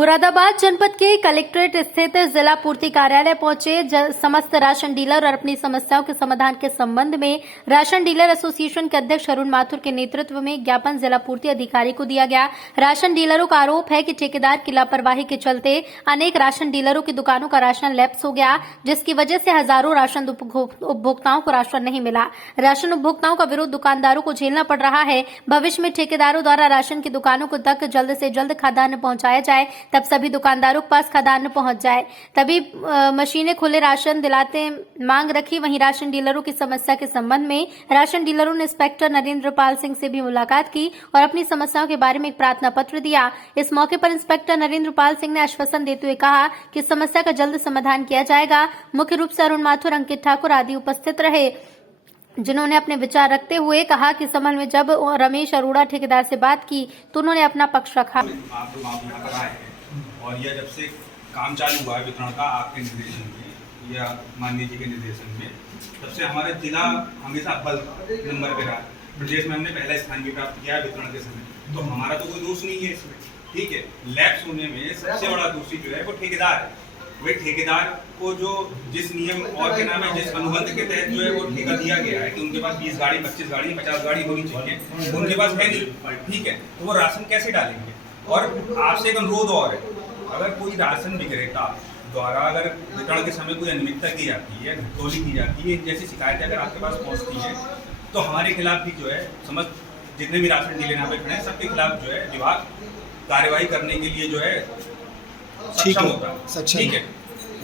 मुरादाबाद जनपद के कलेक्ट्रेट स्थित जिला पूर्ति कार्यालय पहुंचे समस्त राशन डीलर और अपनी समस्याओं के समाधान के संबंध में राशन डीलर एसोसिएशन के अध्यक्ष अरुण माथुर के नेतृत्व में ज्ञापन जिला पूर्ति अधिकारी को दिया गया। राशन डीलरों का आरोप है कि ठेकेदार की लापरवाही के चलते अनेक राशन डीलरों की दुकानों का राशन लैप्स हो गया, जिसकी वजह से हजारों राशन उपभोक्ताओं को राशन नहीं मिला। राशन उपभोक्ताओं का विरोध दुकानदारों को झेलना पड़ रहा है। भविष्य में ठेकेदारों द्वारा राशन की दुकानों को तक जल्द से जल्द खाद्यान्न पहुंचाया जाए, तब सभी दुकानदारों के पास खाद्यान्न पहुंच जाए, तभी मशीनें खुले राशन दिलाते मांग रखी। वहीं राशन डीलरों की समस्या के संबंध में राशन डीलरों ने इंस्पेक्टर नरेंद्र पाल सिंह से भी मुलाकात की और अपनी समस्याओं के बारे में एक प्रार्थना पत्र दिया। इस मौके पर इंस्पेक्टर नरेंद्र पाल सिंह ने आश्वासन देते हुए कहा कि समस्या का जल्द समाधान किया जाएगा। मुख्य रूप से अरुण माथुर, अंकित ठाकुर आदि उपस्थित रहे, जिन्होंने अपने विचार रखते हुए कहा कि संभल में जब रमेश अरोड़ा ठेकेदार से बात की तो उन्होंने अपना पक्ष रखा। और यह जब से काम चालू हुआ है वितरण का आपके निर्देशन में या माननीय जी के निर्देशन में, तब से हमारा जिला हमेशा बल्क नंबर पे रहा। प्रदेश में हमने पहला स्थान भी प्राप्त किया है वितरण के समय, तो हमारा तो कोई दोष नहीं है इसमें, ठीक है। लैप्स होने में सबसे बड़ा दोषी जो है वो ठेकेदार है। वही ठेकेदार को जो जिस नियम और के नाम है जिस अनुबंध के तहत जो है वो ठेका दिया गया है कि उनके पास 20 गाड़ी 25 गाड़ी 50 गाड़ी होनी चाहिए, उनके पास है नहीं, ठीक है, तो वो राशन कैसे डालेंगे। और आपसे एक अनुरोध और है, अगर कोई राशन विक्रेता द्वारा अगर वितरण के समय कोई अनियमितता की जाती है, घटतौली की जाती है, जैसी शिकायतें अगर आपके पास पहुंचती है तो हमारे खिलाफ भी जो है समस्त जितने भी राशन डीलर यहाँ पे खड़े हैं सबके खिलाफ जो है विभाग कार्यवाही करने के लिए जो है सक्षम होता है, ठीक है।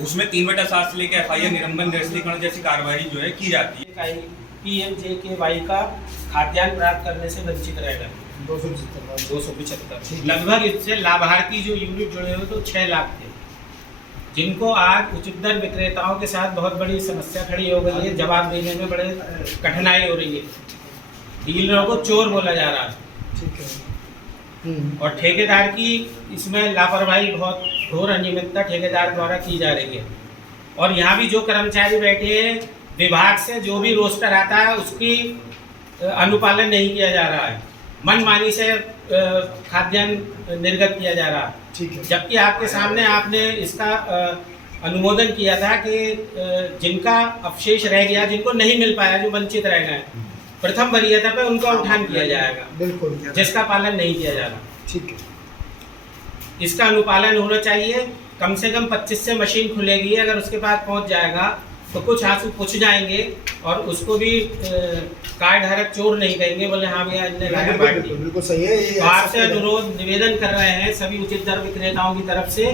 उसमें 3/7 से लेकर FIR निलंबन निरस्तीकरण जैसी कार्यवाही जो है की जाती है। PMJKY का खाद्यान्न प्राप्त करने से वंचित रहेगा 275 लगभग। इससे लाभार्थी जो यूनिट जुड़े हुए तो 6 लाख थे, जिनको आज उचित दर विक्रेताओं के साथ बहुत बड़ी समस्या खड़ी हो गई है। जवाब देने में बड़े कठिनाई हो रही है, डीलरों को चोर बोला जा रहा है, ठीक है। और ठेकेदार की इसमें लापरवाही, बहुत घोर अनियमितता ठेकेदार द्वारा की जा रही है। और यहाँ भी जो कर्मचारी बैठे हैं, विभाग से जो भी रोस्टर आता है उसकी अनुपालन नहीं किया जा रहा है, मनमानी से खाद्यान्न निर्गत किया जा रहा है, ठीक है। जबकि आपके सामने आपने इसका अनुमोदन किया था कि जिनका अवशेष रह गया, जिनको नहीं मिल पाया, जो वंचित रह गए, प्रथम वरीयता पे उनका उठान किया जाएगा, बिल्कुल, जिसका पालन नहीं किया जा रहा, ठीक है। इसका अनुपालन होना चाहिए। कम से कम 25 से मशीन खुलेगी, अगर उसके पास पहुंच जाएगा तो कुछ आंसू पूछ जाएंगे और उसको भी कार्ड धारक चोर नहीं कहेंगे, बोले हाँ भैया बिल्कुल सही है। आपसे अनुरोध निवेदन कर रहे हैं सभी उचित दर विक्रेताओं की तरफ से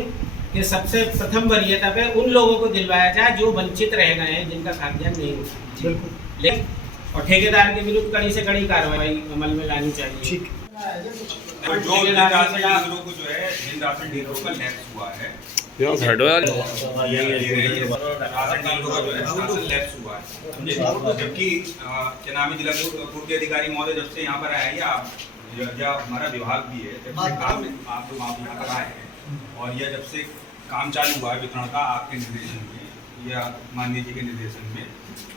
कि सबसे प्रथम वरीयता पे उन लोगों को दिलवाया जाए जो वंचित रह गए हैं, जिनका खाद्यान्न नहीं हो, बिल्कुल। और ठेकेदार के विरुद्ध कड़ी से कड़ी कार्रवाई अमल में लानी चाहिए, ठीक। जो राशन डीलरों को जो है जिन राशन डीलरों का लैप्स हुआ है, राशन डीलरों का जो है राशन लैप्स हुआ है, जबकि क्या नाम है जिला पूर्ति अधिकारी महोदय जब से यहाँ पर आए या हमारा विभाग भी है, जब से काम आप लोग यहाँ पर आए हैं और यह जब से काम चालू हुआ है वितरण का आपके निर्देशन में या माननीय जी के निर्देशन में,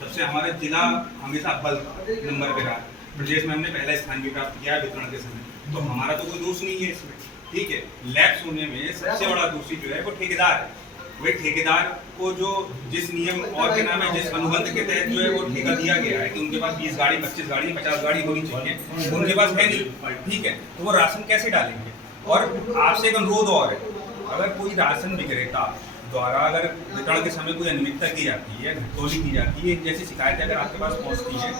तब से हमारा जिला हमेशा बल्क नंबर पे रहा। प्रदेश में हमने पहला स्थान भी प्राप्त किया है वितरण के समय, तो हमारा तो कोई दोष नहीं है इसमें, ठीक है। लैप्स होने में सबसे बड़ा दोषी जो है वो ठेकेदार है। वही ठेकेदार को जो जिस नियम और के नाम है जिस अनुबंध के तहत जो है वो ठेका दिया गया है कि उनके पास 20 गाड़ी 25 गाड़ी 50 गाड़ी होनी चाहिए, उनके पास है नहीं, ठीक है, तो वो राशन कैसे डालेंगे। और आपसे एक अनुरोध और है, अगर कोई राशन विक्रेता द्वारा अगर वितरण के समय कोई अनियमितता की जाती है, घटतौली की जाती है, जैसी शिकायतें अगर आपके पास पहुंचती है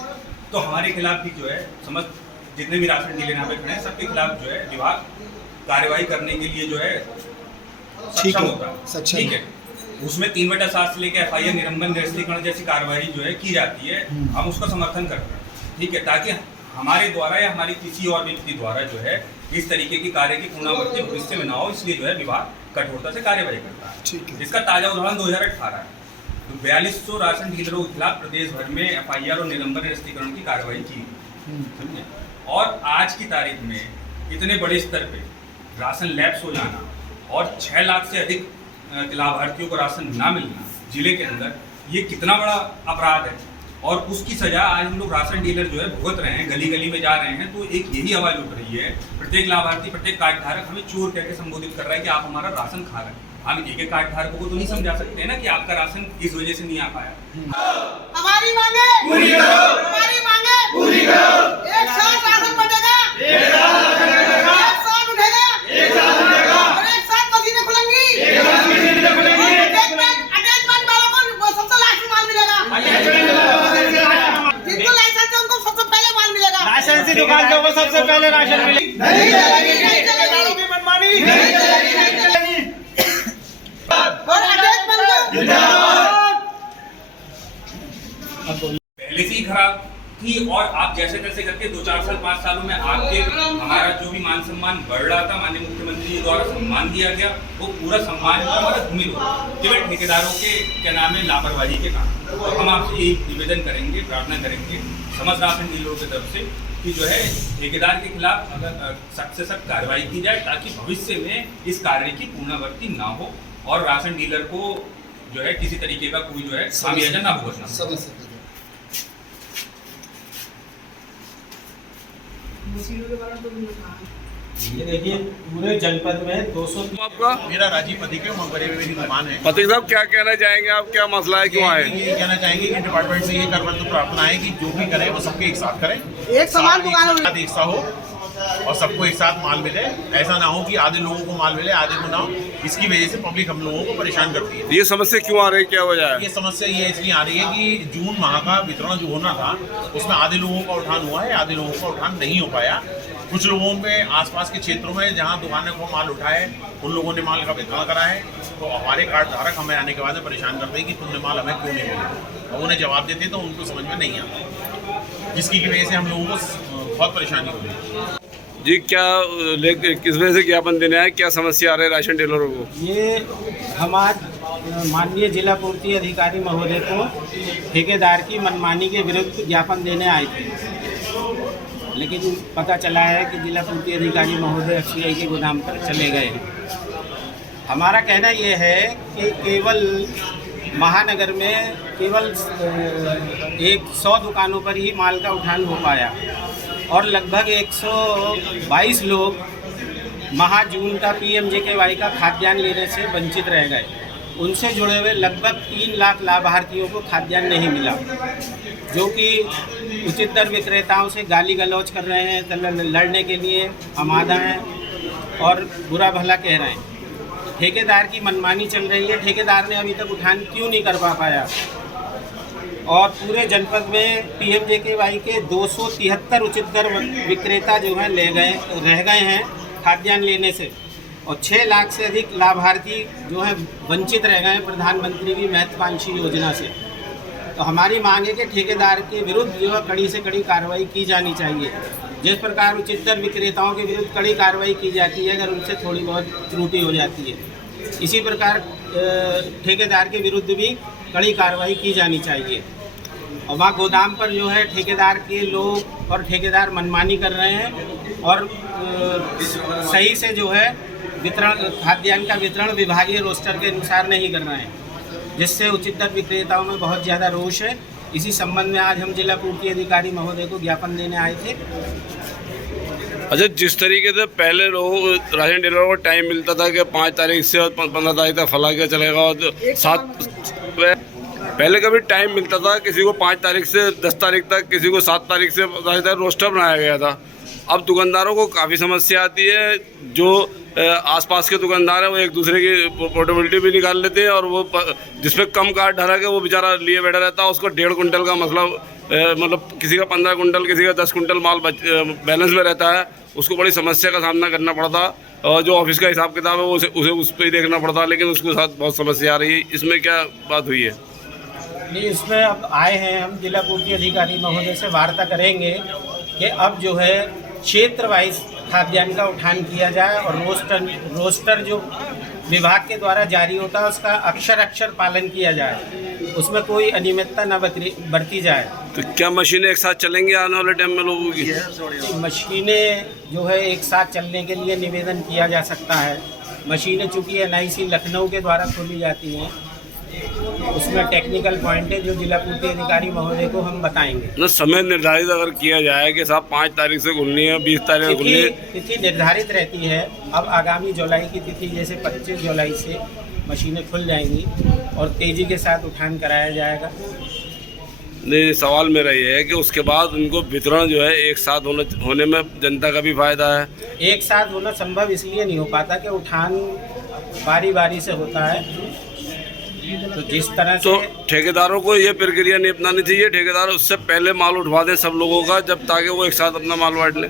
तो हमारे खिलाफ भी जो है समस्त जितने भी राशन डीलर यहाँ पे खड़े हैं सबके खिलाफ जो है विभाग कार्यवाही करने के लिए जो है सक्षम होता है, ठीक है। उसमें 3/7 से लेकर FIR निलंबन निरस्तीकरण जैसी कार्यवाही जो है की जाती है, हम उसका समर्थन करते हैं, ठीक है, ताकि हमारे द्वारा या हमारी किसी और व्यक्ति द्वारा जो है इस तरीके की कार्य की पुनरावृत्ति भविष्य में न हो, इसलिए जो है विभाग कठोरता से कार्यवाही करता है, ठीक है। इसका ताजा उदाहरण 2018 है, तो 4200 राशन डीलरों के खिलाफ प्रदेश भर में FIR और निलंबन निरस्तीकरण की कार्यवाही की, समझे। और आज की तारीख में इतने बड़े स्तर पे राशन लैप्स हो जाना और 6 लाख से अधिक लाभार्थियों को राशन ना मिलना जिले के अंदर, ये कितना बड़ा अपराध है। और उसकी सजा आज हम लोग राशन डीलर जो है भुगत रहे हैं, गली गली में जा रहे हैं। तो एक यही आवाज़ उठ रही है, प्रत्येक लाभार्थी, प्रत्येक कार्ड धारक हमें चोर कह के संबोधित कर रहा है कि आप हमारा राशन खा रहे हैं। हम एक एक कार्ड धारकों को तो नहीं समझा सकते हैं ना कि आपका राशन इस वजह से नहीं आ पाया। हमारी मांगे पूरी करो, हमारी मांगे पूरी करो। एक साथ राशन बटेगा, एक साथ उठेगा, एक साथ उठेगा, और एक साथ मशीनें खुलेंगी, एक साथ मशीनें खुलेंगी। अटैचमेंट वालों को सबसे लास्ट में माल मिलेगा, जिनको लाइसेंस है उनको सबसे पहले माल मिलेगा। लाइसेंस की दुकान के ऊपर सबसे पहले राशन मिलेगा। नहीं चलेगी, नहीं चलेगी, की मनमानी नहीं चलेगी, नहीं चलेगी। और अटैचमेंट पहले से ही खराब थी और आप जैसे तैसे करके 2-4 साल 5 सालों में आपके हमारा जो भी मान सम्मान बढ़ रहा था, माननीय मुख्यमंत्री जी द्वारा सम्मान दिया गया, वो पूरा सम्मान हमारा धूमिल हो केवल ठेकेदारों के क्या नाम है लापरवाही के कारण। तो हम आपसे यही निवेदन करेंगे, प्रार्थना करेंगे समस्त राशन डीलरों की तरफ से कि जो है ठेकेदार के खिलाफ अगर सख्त से सख्त कार्रवाई की जाए ताकि भविष्य में इस कार्य की पुनरावृत्ति ना हो और राशन डीलर को जो है किसी तरीके का कोई जो है खामियाजा ना भुगतना। ये देखिए पूरे जनपद में 200 आपका मेरा राजीव पति के मुंबई में मेरी दुकान है। पति साहब क्या कहना चाहेंगे आप, क्या मसला है, क्यों आए? ये कहना चाहेंगे कि डिपार्टमेंट से ये करबद्ध प्रार्थना है कि जो भी करें वो सबके एक साथ करें, एक समान दुकान हो, एक सा हो और सबको एक साथ माल मिले। ऐसा ना हो कि आधे लोगों को माल मिले आधे को ना हो। इसकी वजह से पब्लिक हम लोगों को परेशान करती है। ये समस्या क्यों आ रही है, क्या वजह है? ये समस्या ये इसलिए आ रही है कि जून माह का वितरण जो होना था उसमें आधे लोगों का उठान हुआ है, आधे लोगों का उठान नहीं हो पाया। कुछ लोगों पे आसपास के क्षेत्रों में जहां दुकानें को माल उठाए उन लोगों ने माल का वितरण करा है। तो हमारे कार्ड धारक हमें आने के बाद परेशान करते हैं कि तुमने माल हमें क्यों नहीं मिला। और उन्हें जवाब देते तो उनको समझ में नहीं आता, जिसकी वजह से हम लोगों को बहुत परेशानी हो रही है। जी क्या किस वजह से ज्ञापन देने आए, क्या समस्या आ रही है राशन डीलरों को? ये हम आज माननीय जिला पूर्ति अधिकारी महोदय को ठेकेदार की मनमानी के विरुद्ध ज्ञापन देने आए थे, लेकिन पता चला है कि जिला पूर्ति अधिकारी महोदय FCI के गोदाम पर चले गए हैं। हमारा कहना ये है कि केवल महानगर में केवल 100 दुकानों पर ही माल का उठान हो पाया और लगभग 122 लोग महाजून का PMJKY का खाद्यान्न लेने से वंचित रह गए। उनसे जुड़े हुए लगभग 3 लाख लाभार्थियों को खाद्यान्न नहीं मिला, जो कि उचित दर विक्रेताओं से गाली गलौज कर रहे हैं, लड़ने के लिए आमादा हैं और बुरा भला कह रहे हैं। ठेकेदार की मनमानी चल रही है। ठेकेदार ने अभी तक उठान क्यों नहीं कर पाया? और पूरे जनपद में PMJKY के 273 उचित दर विक्रेता जो हैं रह गए हैं खाद्यान्न लेने से, और 6 लाख से अधिक लाभार्थी जो हैं वंचित रह गए हैं प्रधानमंत्री की महत्वाकांक्षी योजना से। तो हमारी मांग है कि ठेकेदार के विरुद्ध जो है कड़ी से कड़ी कार्रवाई की जानी चाहिए। जिस प्रकार उचित दर विक्रेताओं के विरुद्ध कड़ी कार्रवाई की जाती है अगर उनसे थोड़ी बहुत त्रुटि हो जाती है, इसी प्रकार ठेकेदार के विरुद्ध भी कड़ी कार्रवाई की जानी चाहिए। और वहाँ गोदाम पर जो है ठेकेदार के लोग और ठेकेदार मनमानी कर रहे हैं और सही से जो है वितरण खाद्यान्न का वितरण विभागीय रोस्टर के अनुसार नहीं कर रहे हैं, जिससे उचित दर विक्रेताओं में बहुत ज़्यादा रोष है। इसी संबंध में आज हम जिला पूर्ति अधिकारी महोदय को ज्ञापन देने आए थे। अच्छा, जिस तरीके से पहले लोग राशन डीलरों को टाइम मिलता था कि 5 तारीख से 15 तारीख तक फला के चलेगा और 7 पहले कभी टाइम मिलता था किसी को 5 तारीख से 10 तारीख तक, किसी को 7 तारीख से रोस्टर बनाया गया था। अब दुकानदारों को काफ़ी समस्या आती है। जो आसपास के दुकानदार हैं वो एक दूसरे की पोर्टेबिलिटी भी निकाल लेते हैं और वो जिसपे कम कार्ड धारक है वो बेचारा लिए बैठा रहता है। उसको 1.5 कुंटल का मतलब किसी का 15 कुंटल, किसी का 10 कुंटल माल बैलेंस में रहता है। उसको बड़ी समस्या का सामना करना पड़ता और जो ऑफिस का हिसाब किताब है वो उसे उस पर ही देखना पड़ता, लेकिन उसके साथ बहुत समस्या आ रही है। इसमें क्या बात हुई है? नहीं, इसमें अब आए हैं हम जिला पूर्ति अधिकारी महोदय से वार्ता करेंगे कि अब जो है क्षेत्र वाइज खाद्यान्न का उठान किया जाए और रोस्टर जो विभाग के द्वारा जारी होता है उसका अक्षर पालन किया जाए, उसमें कोई अनियमितता न बरती जाए। तो क्या मशीनें एक साथ चलेंगी आने वाले टाइम में लोगों की? मशीनें जो है एक साथ चलने के लिए निवेदन किया जा सकता है। मशीनें चूँकि NIC लखनऊ के द्वारा खोली जाती हैं उसमें टेक्निकल पॉइंट है जो जिला पूर्ति अधिकारी महोदय को हम बताएंगे। ना समय निर्धारित अगर किया जाए कि साहब 5 तारीख से खुलनी है, 20 तारीख से खुलनी है, तिथि निर्धारित रहती है। अब आगामी जुलाई की तिथि जैसे 25 जुलाई से मशीनें खुल जाएंगी और तेज़ी के साथ उठान कराया जाएगा। नहीं, सवाल मेरा ये है कि उसके बाद उनको वितरण जो है एक साथ होने में जनता का भी फायदा है। एक साथ होना संभव इसलिए नहीं हो पाता कि उठान बारी बारी से होता है, तो जिस तरह तो से ठेकेदारों को ये प्रक्रिया नहीं अपनानी चाहिए, ठेकेदार उससे पहले माल उठवा दें सब लोगों का, जब ताकि वो एक साथ अपना माल बांट लें।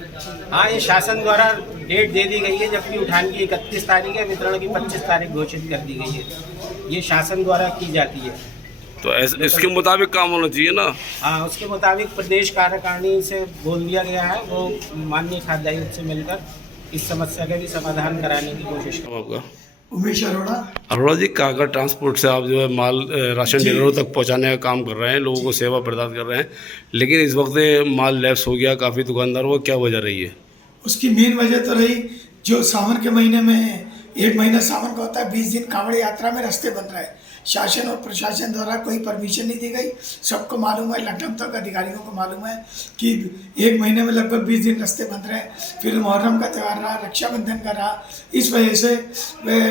हाँ, ये शासन द्वारा डेट दे दी गई है, जबकि उठान की 31 तारीख है, वितरण की 25 तारीख घोषित कर दी गई है। ये शासन द्वारा की जाती है, तो इसके मुताबिक काम होना चाहिए ना। हाँ, उसके मुताबिक प्रदेश कार्यकारिणी से बोल दिया गया है, वो माननीय खाद्य आयुक्त से मिलकर इस समस्या का भी समाधान कराने की कोशिश करें। आपका उमेश अरोड़ा जी, काका ट्रांसपोर्ट से आप जो है माल राशन डीलरों तक पहुंचाने का काम कर रहे हैं, लोगों को सेवा प्रदान कर रहे हैं, लेकिन इस वक्त माल लैप्स हो गया काफ़ी दुकानदारों को, क्या वजह रही है? उसकी मेन वजह तो रही जो सावन के महीने में 1 महीना सावन का होता है, 20 दिन कांवड़ यात्रा में रास्ते बन रहे हैं। शासन और प्रशासन द्वारा कोई परमिशन नहीं दी गई। सबको मालूम है, लखनऊ तक अधिकारियों को मालूम है कि 1 महीने में लगभग 20 दिन रास्ते बंद रहे। फिर मुहर्रम का त्यौहार रहा, रक्षाबंधन का रहा, इस वजह से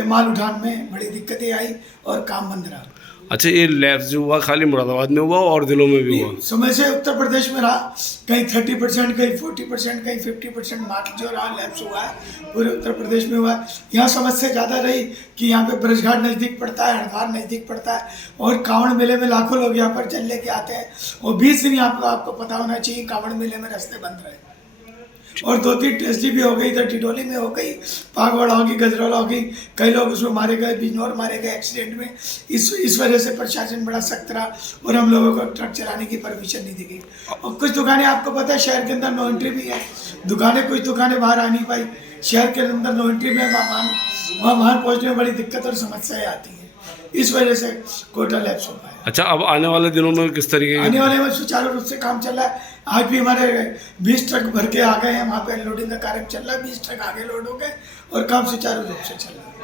माल उठान में बड़ी दिक्कतें आई और काम बंद रहा। अच्छा, ये लैप्स जो हुआ खाली मुरादाबाद में हुआ और जिलों में भी हुआ? समय से उत्तर प्रदेश में रहा, कहीं 30%, कहीं 40%, कहीं 50% माल जो रहा लैप्स हुआ है, पूरे उत्तर प्रदेश में हुआ है। यहाँ समस्या ज़्यादा रही कि यहाँ पे ब्रजघाट नज़दीक पड़ता है, हरिद्वार नज़दीक पड़ता है और कांवड़ मेले में लाखों लोग यहाँ पर चल लेके आते हैं और 20 दिन यहाँ पर आपको पता होना चाहिए कांवड़ मेले में रास्ते बंद रहे। और 2-3 टेस्टी भी हो गई, इधर टिटोली में हो गई, पागवाड़ा होगी, गजरौला होगी, कई लोग उसमें मारे गए, बिजनौर मारे गए एक्सीडेंट में। इस वजह से प्रशासन बड़ा सख्त रहा और हम लोगों को ट्रक चलाने की परमिशन नहीं दी गई। और कुछ दुकानें आपको पता है शहर के अंदर नो एंट्री भी है, कुछ दुकानें बाहर आ नहीं पाई, शहर के अंदर नो एंट्री में वहाँ पहुँचने में बड़ी दिक्कत और समस्याएँ आती हैं, इस वजह से कोटा लैप्स हो पाया। अच्छा, अब आने वाले दिनों में किस तरीके आने वाले में सुचारू रूप से काम चल रहा है। आज भी हमारे 20 ट्रक भर के आ गए हैं, वहाँ पे अनलोडिंग का कार्य चल रहा है, 20 ट्रक आगे लोड हो गए और काम सुचारू रूप से चल रहा है।